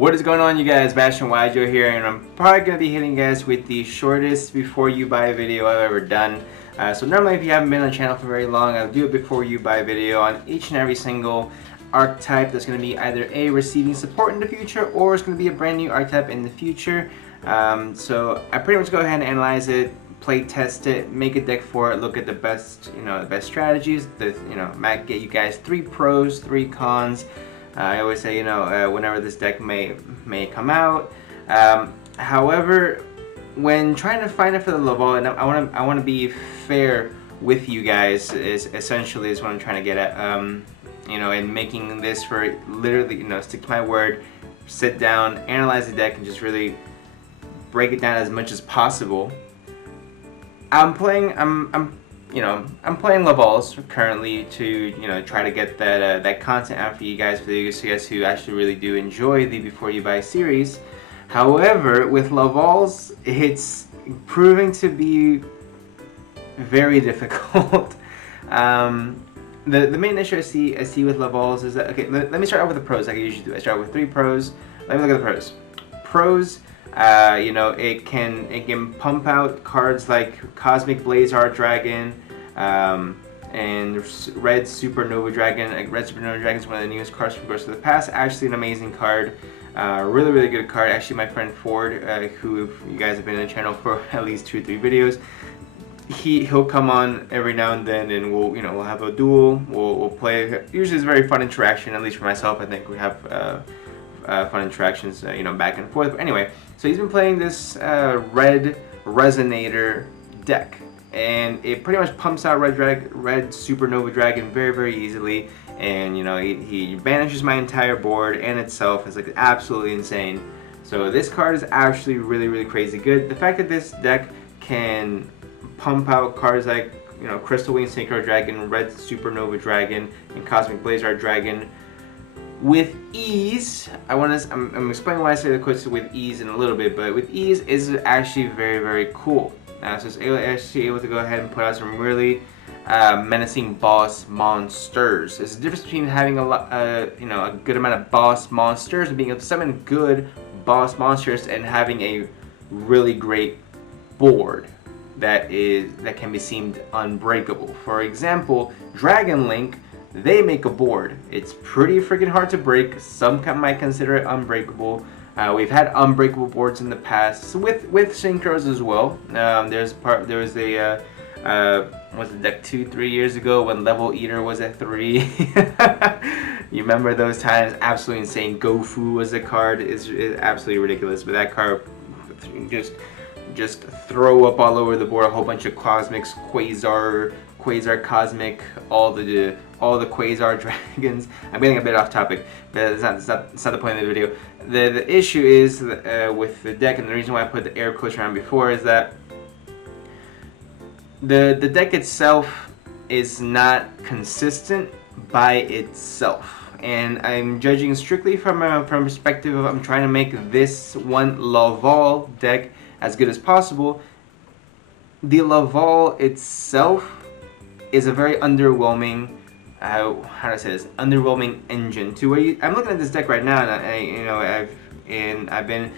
What is going on, you guys? Bashtian here, and I'm probably going to be hitting you guys with the shortest before you buy video I've ever done. So normally if you haven't been on the channel for very long, I'll do a before you buy video on each and every single archetype that's going to be either A, receiving support in the future, or it's going to be a brand new archetype in the future. So I pretty much go ahead and analyze it, play test it, make a deck for it, look at the best, the best strategies, might get you guys 3 pros, 3 cons. I always say, whenever this deck may come out. However, when trying to find it for the Laval, and I want to be fair with you guys, is essentially what I'm trying to get at. And making this for literally, stick to my word, sit down, analyze the deck, and just really break it down as much as possible. I'm playing Lavals currently to try to get that content out for you guys who actually really do enjoy the Before You Buy series. However, with Lavals, it's proving to be very difficult. The main issue I see with Lavals is that, okay, let me start out with the pros like I usually do. I start with 3 pros. Let me look at the pros. Pros. It can pump out cards like Cosmic Blazar Dragon and Red Supernova Dragon. Red Supernova Dragon is one of the newest cards from Ghost of the Past. Actually, an amazing card. Really good card. Actually, my friend Ford, who you guys have been in the channel for at least 2 or 3 videos, he'll come on every now and then, and we'll have a duel. We'll play. Usually, it's a very fun interaction. At least for myself, I think we have. Fun interactions, back and forth. But anyway, so he's been playing this red resonator deck, and it pretty much pumps out red Supernova Dragon very easily, and he banishes my entire board and itself. Is like absolutely insane. So this card is actually really crazy good. The fact that this deck can pump out cards like Crystal Wing Synchro Dragon, Red Supernova Dragon, and Cosmic Blazar Dragon with ease. I'm explaining why I say the quotes with ease in a little bit, but with ease is actually very cool. So it's actually able to go ahead and put out some really menacing boss monsters. There's a difference between having a good amount of boss monsters and being able to summon good boss monsters and having a really great board that can be seemed unbreakable. For example, Dragon Link. They make a board. It's pretty freaking hard to break. Some might consider it unbreakable. We've had unbreakable boards in the past with synchros as well. There was a was it deck 2-3 years ago when Level Eater was at 3. You remember those times? Absolutely insane. Gofu was a card. It's absolutely ridiculous. But that card just throw up all over the board a whole bunch of cosmics, Quasar Cosmic, all the Quasar dragons. I'm getting a bit off topic, but it's not the point of the video. The issue is with the deck, and the reason why I put the air quotes around before is that the deck itself is not consistent by itself, and I'm judging strictly from a perspective of I'm trying to make this one Laval deck as good as possible. The Laval itself is a very underwhelming, how do I say this? Underwhelming engine to where I'm looking at this deck right now, and I've been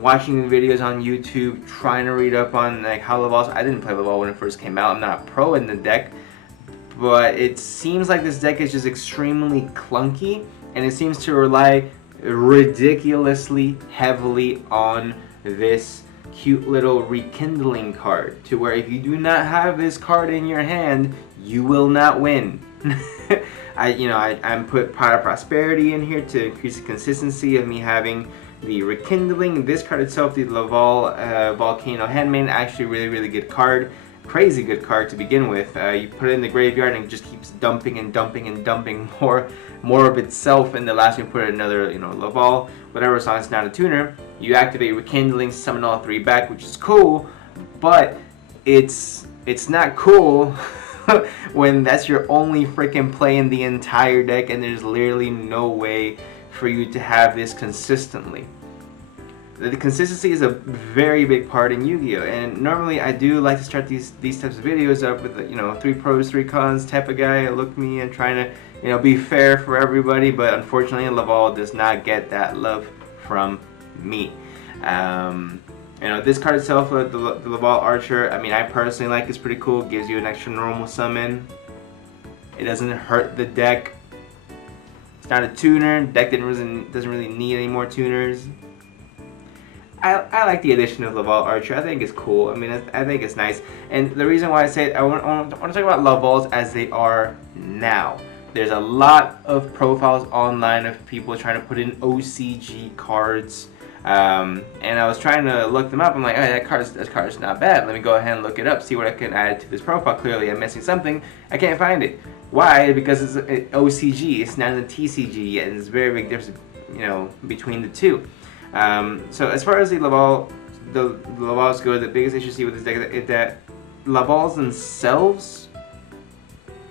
watching videos on YouTube, trying to read up on like how Laval. I didn't play Laval when it first came out. I'm not a pro in the deck, but it seems like this deck is just extremely clunky, and it seems to rely ridiculously heavily on this cute little rekindling card, to where if you do not have this card in your hand, you will not win. I'm put Pot of Prosperity in here to increase the consistency of me having the rekindling. This card itself, the Laval Volcano Handmaiden, actually really good card. Crazy good card to begin with. You put it in the graveyard and it just keeps dumping more of itself, and the last you put another Laval, whatever, as long as it's not a tuner. You activate Rekindling, summon all 3 back, which is cool, but it's not cool when that's your only freaking play in the entire deck, and there's literally no way for you to have this consistently. The consistency is a very big part in Yu-Gi-Oh! And normally I do like to start these types of videos up with 3 pros, 3 cons type of guy. Look me and trying to be fair for everybody, but unfortunately Laval does not get that love from me. You know, this card itself, the Laval Archer, I mean, I personally like it's pretty cool. Gives you an extra normal summon. It doesn't hurt the deck. It's not a tuner. Deck doesn't really need any more tuners. I like the addition of Laval Archer. I think it's cool. I mean, I think it's nice. And the reason why I say it, I want to talk about Lavals as they are now. There's a lot of profiles online of people trying to put in OCG cards. And I was trying to look them up. I'm like, hey, that card's not bad. Let me go ahead and look it up, see what I can add to this profile. Clearly, I'm missing something. I can't find it. Why? Because it's OCG. It's not a TCG yet, and there's a very big difference, you know, between the two. So as far as the Lavals go, the biggest issue I see with this deck is that Lavals themselves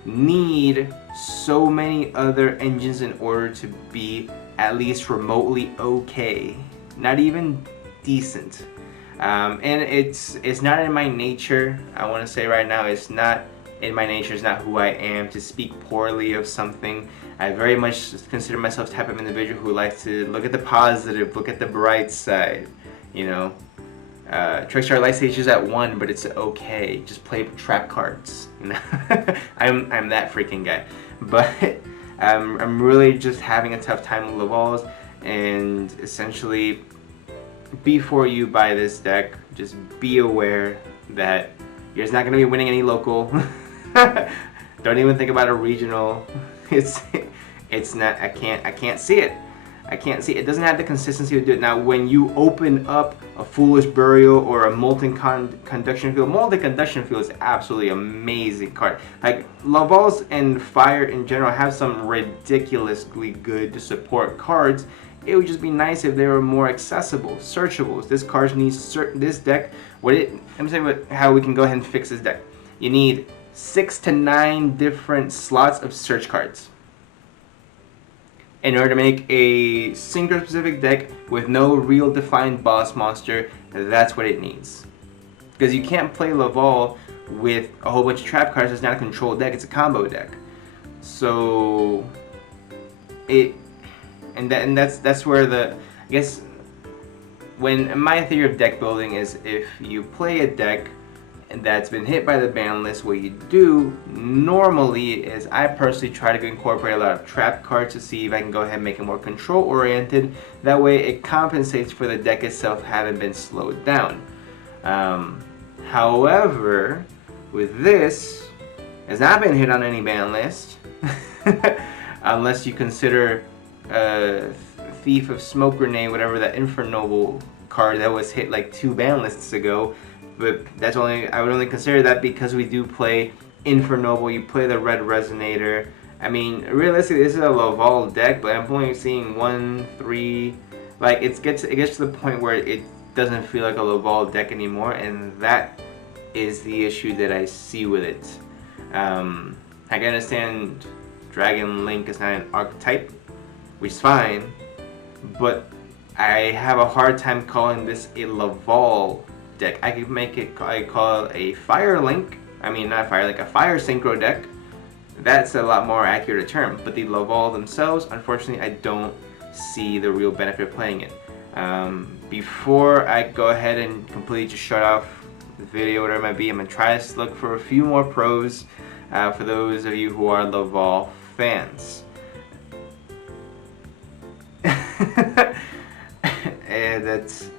need so many other engines in order to be at least remotely okay. Not even decent. And it's not in my nature. I want to say right now, it's not in my nature. It's not who I am to speak poorly of something. I very much consider myself the type of individual who likes to look at the positive, look at the bright side. You know, Trickstar Light Stages at 1, but it's okay. Just play trap cards. You know, I'm that freaking guy. But I'm really just having a tough time with Lavals, and essentially, before you buy this deck, just be aware that you're just not going to be winning any local. Don't even think about a regional. It's not. I can't see it. I can't see it. It doesn't have the consistency to do it. Now, when you open up a Foolish Burial or a Molten Conduction Field, Molten Conduction Field is absolutely amazing card. Like, Lavals and Fire in general have some ridiculously good support cards. It would just be nice if they were more accessible, searchables. This card needs this deck. Let me tell you how we can go ahead and fix this deck. You need 6 to 9 different slots of search cards in order to make a synchro specific deck with no real defined boss monster. That's what it needs. Because you can't play Laval with a whole bunch of trap cards. It's not a control deck, it's a combo deck. So that's where I guess when my theory of deck building is, if you play a deck that's been hit by the ban list, what you do normally is, I personally try to incorporate a lot of trap cards to see if I can go ahead and make it more control oriented. That way it compensates for the deck itself having been slowed down. However, with this, it's not been hit on any ban list unless you consider Thief of Smoke Grenade, whatever, that Infernoble card that was hit like 2 ban lists ago. But that's I would only consider that because we do play Infernoble. You play the Red Resonator. I mean, realistically, this is a Laval deck, but I'm only seeing 1, 3. Like, it gets to the point where it doesn't feel like a Laval deck anymore, and that is the issue that I see with it. I can understand Dragon Link is not an archetype, which is fine, but I have a hard time calling this a Laval deck. I could call it a Fire Link. I mean, not Fire Link, a Fire Synchro deck. That's a lot more accurate term. But the Laval themselves, unfortunately, I don't see the real benefit of playing it. Before I go ahead and completely just shut off the video, whatever it might be, I'm gonna try to look for a few more pros for those of you who are Laval fans. And that's,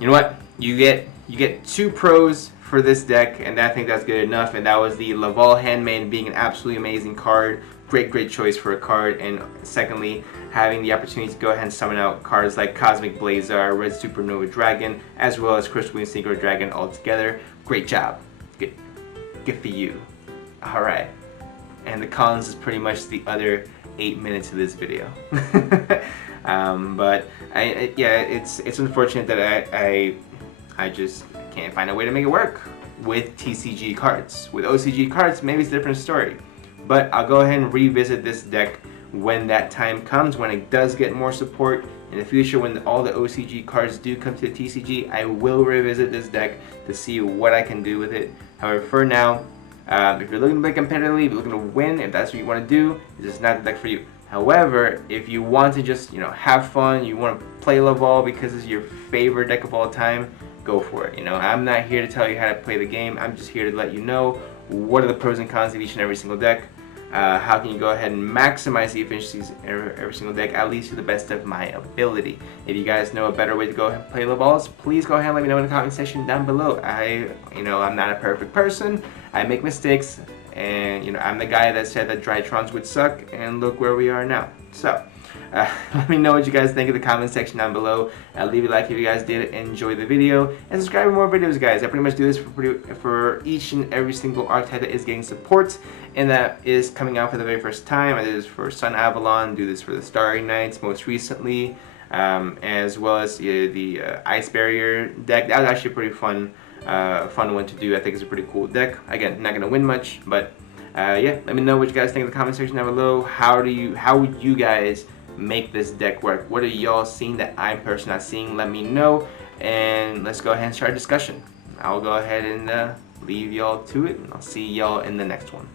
you know what, you get 2 pros for this deck, and I think that's good enough. And that was the Laval Handmaiden being an absolutely amazing card, great choice for a card, and secondly, having the opportunity to go ahead and summon out cards like Cosmic Blazar, Red Supernova Dragon, as well as Crystal Wing Synchro Dragon all together. Great job, good for you. All right, and the cons is pretty much the other 8 minutes of this video. But yeah, it's unfortunate that I just can't find a way to make it work with TCG cards. With OCG cards, maybe it's a different story. But I'll go ahead and revisit this deck when that time comes, when it does get more support in the future, when all the OCG cards do come to the TCG. I will revisit this deck to see what I can do with it. However, for now, if you're looking to play competitively, if you're looking to win, if that's what you want to do, this is not the deck for you. However, if you want to just, have fun, you want to play Laval because it's your favorite deck of all time, go for it. I'm not here to tell you how to play the game. I'm just here to let you know what are the pros and cons of each and every single deck. How can you go ahead and maximize the efficiencies of every single deck, at least to the best of my ability. If you guys know a better way to go ahead and play Lavals, please go ahead and let me know in the comment section down below. I'm not a perfect person. I make mistakes, and I'm the guy that said that Drytrons would suck, and look where we are now. So let me know what you guys think in the comment section down below. Leave a like if you guys did enjoy the video, and subscribe for more videos, guys. I pretty much do this for each and every single archetype that is getting support and that is coming out for the very first time. I did this for Sun Avalon, do this for the Starry Knights most recently, as well as the Ice Barrier deck. That was actually a pretty fun one to do. I think it's a pretty cool deck. Again, not gonna win much, but yeah, let me know what you guys think in the comment section down below. How would you guys make this deck work? What are y'all seeing that I'm personally not seeing? Let me know, and let's go ahead and start a discussion. I'll go ahead and leave y'all to it, and I'll see y'all in the next one.